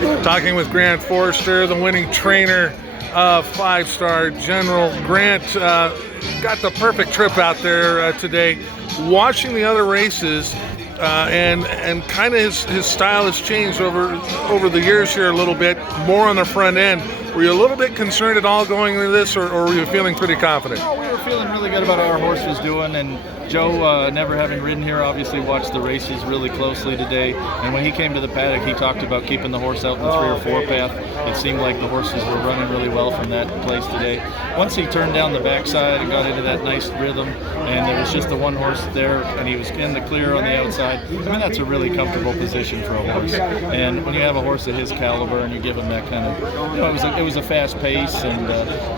Talking with Grant Forster, the winning trainer of 5-Star General. Grant got the perfect trip out there today, watching the other races, and kind of his style has changed over the years here a little bit, more on the front end. Were you a little bit concerned at all going into this, or were you feeling pretty confident? No, we were feeling really good about how our horse was doing, and Joe, never having ridden here, obviously watched the races really closely today. And when he came to the paddock, he talked about keeping the horse out in the 3 or 4 path. It seemed like the horses were running really well from that place today. Once he turned down the backside and got into that nice rhythm, and there was just the one horse there, and he was in the clear on the outside, I mean, that's a really comfortable position for a horse. And when you have a horse at his caliber and you give him that kind of, it was a fast pace, and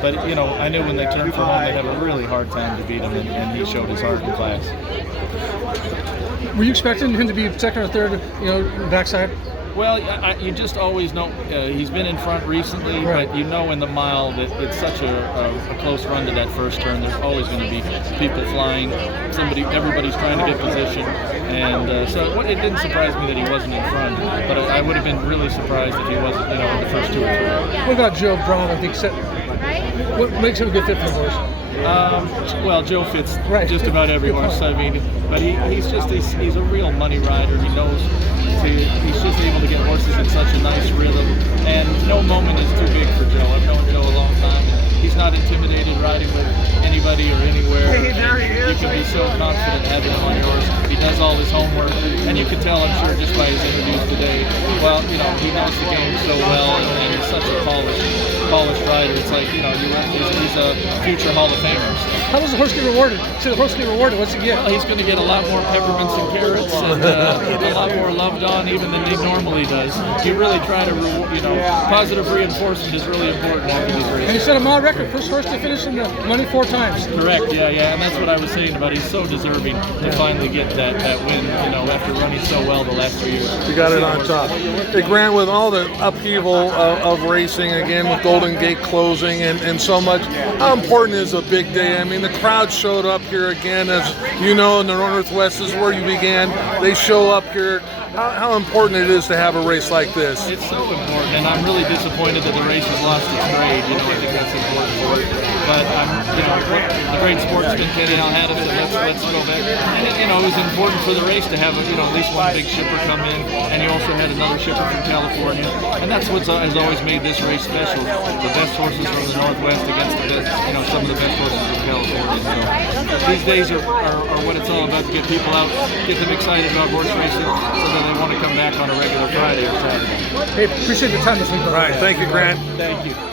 but I knew when they turned for home they'd have a really hard time to beat him, and he showed his heart in class. Were you expecting him to be second or third, backside? Well, you just always know he's been in front recently, right. But in the mile that it's such a close run to that first turn. There's always going to be people flying. Everybody's trying to get position, and so it didn't surprise me that he wasn't in front. But I would have been really surprised if he wasn't, in the first 2 or 3. What about Joe Braun? I think what makes him a good fit for the horse? Well, Joe fits just about every horse. I mean, but he's a real money rider. He knows. He's just able to get horses in such a nice rhythm, and no moment is too big for Joe. I've known Joe a long time. He's not intimidated riding with anybody or anywhere. Hey, there he is. You can be so confident having him on your horse. He does all his homework, and you can tell, I'm sure, just by his interviews today. Well, he knows the game so well, and he's such a polished rider. It's like, he's a future Hall of Famer. How does the horse get rewarded? The horse get rewarded. What's he get? Well, he's going to get a lot more peppermints and carrots, and a lot more loved on even than he normally does. You really try to, positive reinforcement is really important after these races. And he set a mile record, first horse to finish in the money 4 times. Correct, yeah, and that's what I was saying about he's so deserving to finally get that win, after running so well the last 3 years. You got it on top. Hey, Grant, with all the upheaval of racing, again, with Golden Gate closing and so much, how important is a big day? I mean, the crowd showed up here again, as you know, in the Northwest is where you began. They show up here. How important it is to have a race like this? It's so important, and I'm really disappointed that the race has lost its grade. I think that's important for it. But the great sportsman Kenny had us, and let's go back. And it was important for the race to have at least one big shipper come in, and you also had another shipper from California, and that's what has always made this race special. The best horses from the Northwest against the best, some of the best horses from California. So these days are what it's all about, to get people out, get them excited about horse racing, so that they want to come back on a regular Friday or Saturday. Hey, appreciate your time this week. All right, thank you, Grant. Thank you.